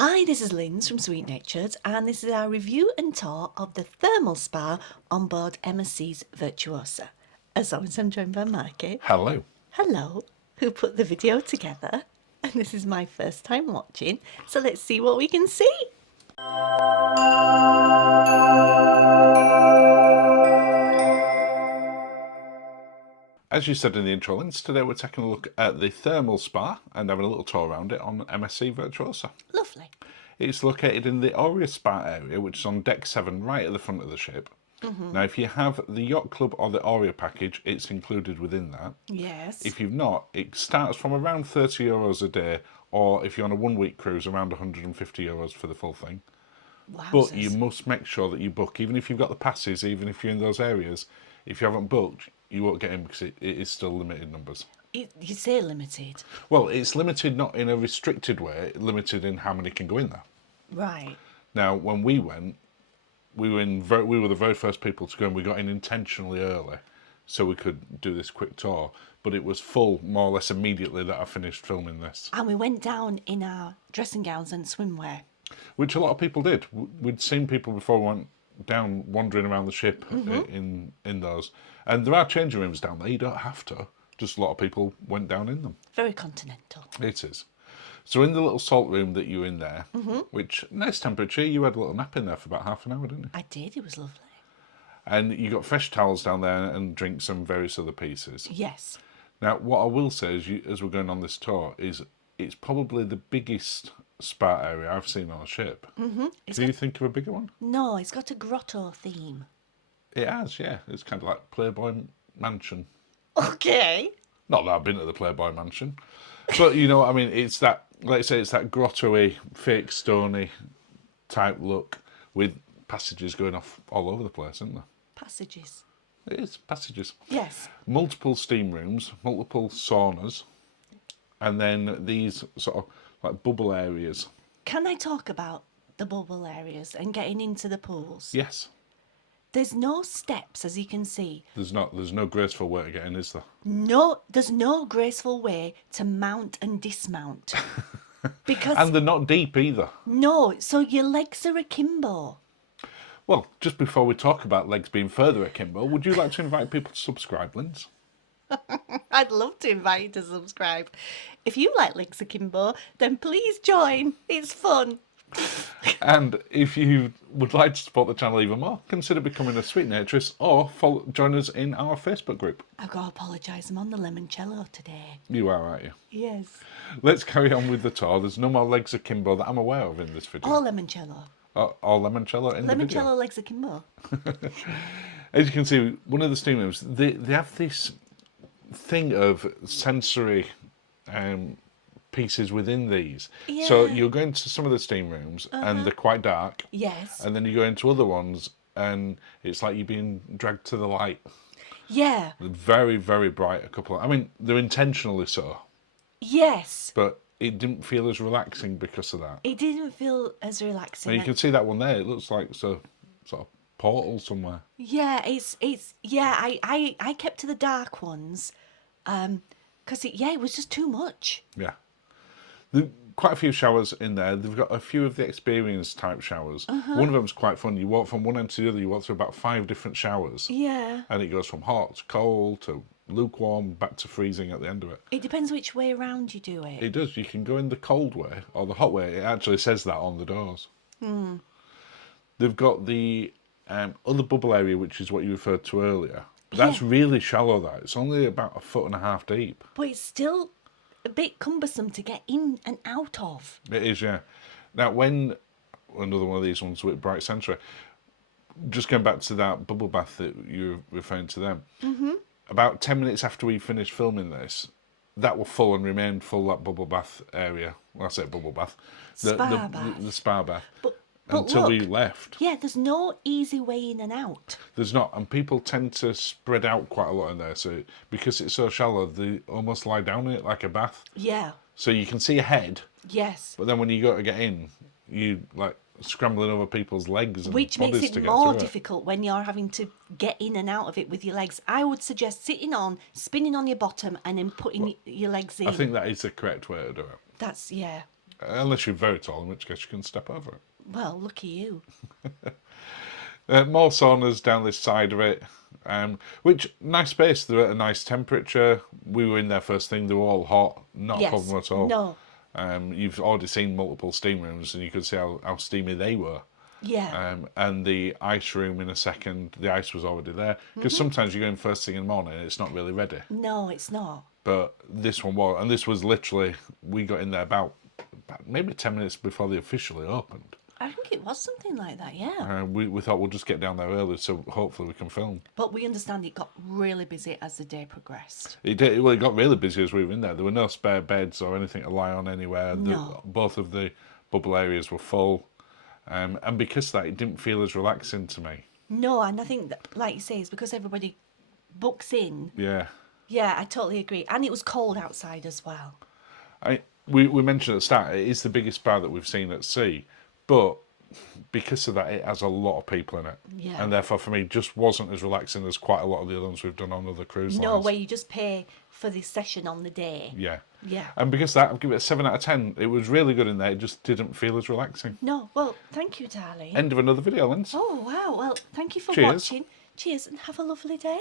Hi, this is Linz from Sweet Natured, and this is our review and tour of the thermal spa on board MSC's Virtuosa. As always, I'm joined by Mikey. Hello. Hello, who put the video together, and this is my first time watching, so let's see what we can see. As you said in the intro, Linz, today we're taking a look at the thermal spa and having a little tour around it on MSC Virtuosa. Lovely. It's located in the Aurea Spa area, which is on deck 7 right at the front of the ship. Now, if you have the Yacht Club or the Aurea Package, it's included within that. Yes. If you've not, it starts from around €30 a day, or if you're on a 1 week cruise, around €150 for the full thing. But you Wowzers. must make sure that you book, even if you've got the passes, even if you're in those areas. If you haven't booked, you won't get in because it is still limited numbers. You say limited. Well, it's limited not in a restricted way, limited in how many can go in there. Right. Now, when we went, we were the very first people to go, and we got in intentionally early so we could do this quick tour. But it was full more or less immediately that I finished filming this, And we went down in our dressing gowns and swimwear. which a lot of people did. We'd seen people before we went down wandering around the ship in those, and there are changing rooms down there. You don't have to. Just a lot of people went down in them. Very continental. It is. So in the little salt room that you're in there, which nice temperature, you had a little nap in there for about half an hour, didn't you? I did, it was lovely. And you got fresh towels down there and drinks and various other pieces. Yes. Now, what I will say as we're going on this tour is it's probably the biggest spa area I've seen on a ship. Do you think of a bigger one? No, it's got a grotto theme. It has, yeah. It's kind of like Playboy Mansion. Okay. Not that I've been to the Playboy Mansion, but you know what I mean. It's that, let's say, it's that grotto-y, fake stony type look with passages going off all over the place, isn't there? Passages. It is passages. Yes. Multiple steam rooms, multiple saunas, and then these sort of like bubble areas. Can I talk about the bubble areas and getting into the pools? Yes, There's no steps, as you can see. there's no graceful way to get in, is there? No, there's no graceful way to mount and dismount. Because, And they're not deep either. no, so your legs are akimbo. Well, just before we talk about legs being further akimbo, would you like to invite people to subscribe, Linz? I'd love to invite you to subscribe. If you like legs akimbo, then please join. It's fun. And if you would like to support the channel even more, consider becoming a Sweet Naturist or join us in our Facebook group. I've got to apologise, I'm on the limoncello today. You are, aren't you? Yes. Let's carry on with the tour. There's no more legs akimbo that I'm aware of in this video. All limoncello. Or limoncello in the video. Limoncello legs akimbo. As you can see, one of the steam rooms, they have this thing of sensory pieces within these. So Yeah. you'll go into some of the steam rooms and they're quite dark. Yes. And then you go into other ones and it's like you're being dragged to the light. Yeah. They're very, very bright, I mean, they're intentionally so, Yes. but it didn't feel as relaxing because of that. It didn't feel as relaxing. And you can see that one there, it looks like it's a sort of portal somewhere. Yeah, I kept to the dark ones, because it was just too much. Yeah. Quite a few showers in there. They've got a few of the experience type showers. One of them's quite fun. You walk from one end to the other, you walk through about 5 different showers. Yeah. And it goes from hot to cold to lukewarm back to freezing at the end of it. It depends which way around you do it. It does. You can go in the cold way or the hot way. It actually says that on the doors. They've got the other bubble area, which is what you referred to earlier. That's really shallow, that. It's only about 1.5 feet deep. But it's still a bit cumbersome to get in and out of. It is, yeah. Now, when another one of these ones with bright sensory, just going back to that bubble bath that you're referring to them, about 10 minutes after we finished filming this, that was full and remained full, that bubble bath area. Well, I say bubble bath. The spa bath. But until look, we left. Yeah, there's no easy way in and out. There's not, and people tend to spread out quite a lot in there. So because it's so shallow, they almost lie down in it like a bath. Yeah. So you can see ahead, Yes. but then when you go to get in, you like scrambling over people's legs and Which bodies makes to it get more through difficult when you're having to get in and out of it with your legs. I would suggest sitting on, spinning on your bottom, and then putting your legs in. I think that is the correct way to do it. That's, yeah. Unless you're very tall, in which case you can step over it. Well, lucky you. More saunas down this side of it, which nice space. They're at a nice temperature. We were in there first thing. They were all hot, not a Yes. problem at all. No. You've already seen multiple steam rooms, and you could see how steamy they were. Yeah. And the ice room in a second, the ice was already there. Because sometimes you go in first thing in the morning and it's not really ready. No, it's not. But this one was, and this was literally, we got in there about maybe 10 minutes before they officially opened. I think it was something like that, yeah. We thought we'll just get down there early so hopefully we can film. But we understand it got really busy as the day progressed. It did. Well, it got really busy as we were in there. There were no spare beds or anything to lie on anywhere. No. Both of the bubble areas were full. And because of that, it didn't feel as relaxing to me. No, and I think that, like you say, it's because everybody books in. Yeah. Yeah, I totally agree. And it was cold outside as well. We mentioned at the start, it is the biggest spa that we've seen at sea. But because of that, it has a lot of people in it. Yeah. And therefore, for me, just wasn't as relaxing as quite a lot of the other ones we've done on other cruise No, lines. where you just pay for the session on the day. Yeah. Yeah. And because of that, I'll give it a 7 out of 10. It was really good in there. It just didn't feel as relaxing. No, well, thank you, darling. End of another video, Linz. Oh, wow. Well, thank you for Cheers. watching. Cheers and have a lovely day.